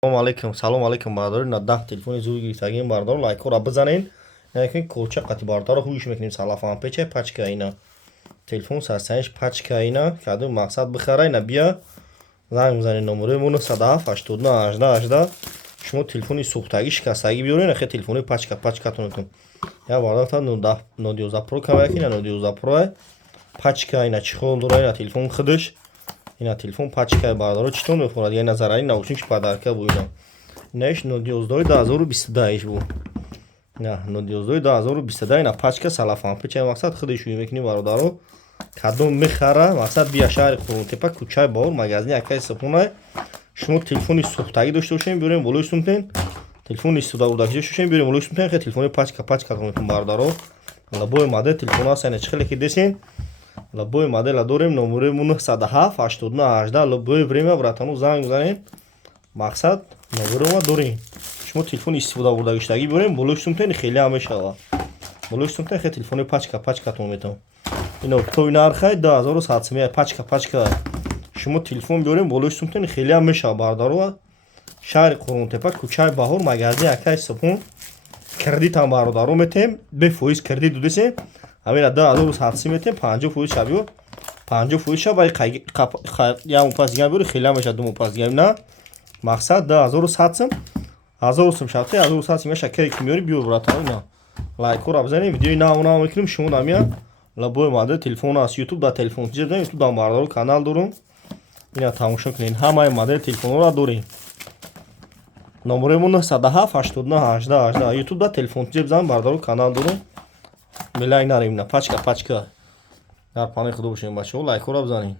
салом алейкум бардори на 10 телефони зури гирифтагиин бардор лайкора бизанен якин кулча қати бардора ҳуиш мекунем салафан печа пачка ина телефон састаиш пачка ина каду мақсад бихара ина бия занг мизанем номерои муно 107 89 18 18 шумо телефони сӯхтагӣ шикастагӣ биёрен ахе телефони пачкатонатон я бардорта 012 про кама якин 012 про пачка ина чихол дора ина телефон худаш ина телефон пачка бардоро читон мехӯрад я назараи наушник падарка бу ина неш 012 2022 бу на 012 2022 ина пачка салафан печа мақсад худаш шуй мекунӣ бародаро кадом мехара мақсад бия шаҳри қурунтепа кӯчаи бовур магазини акаи сапуна шумо телефони сӯхтагӣ дошта бошем биёрем болои сумтен телефони истодавурдагӣ дошта бошем биёрем болои сумтен хе телефони пачка конетон бародаро лабои модел телефон ҳастан чихеле ки десен лабои модела дорем номерои муно 107 89 18 лабои время братану занг мизанем мақсад номерома дорем шумо телефони истодавурдагиштагӣ биёрем болои сумтен хеле ҳам мешава болои сумтен хе телефони пачкатон метавон ина тои нархай 2700 пачка шумо телефон биёрем болои сумтен хеле ҳам мешава бардаро шаҳри қурунтепа кӯчаи баҳор магазини акаи сапун кредитам бародаро метем бефоиз кредит дудесем ҳамина 2700 метем 50% шабиё 50% шаба я мупас дигам биёри хеле ҳам мешава ду мупас дигам на мақсад 2100 1000 сум шабти 1100 меша кери ки миёри биёр братаро ина лайкора бизанем видеои нав мекунем шумо намия лабои модел телефон аст ютуб да телефон ҷебдем ютуб да бардаро канал дорум ина тамошо кунед ҳамаи модел телефонро дорем номерои 107 89 18 18 ютуб да телефон ҷебзан бардаро канал дорум милай нарем на пачка дар панои худо бошем бачаҳо лайкора бизанед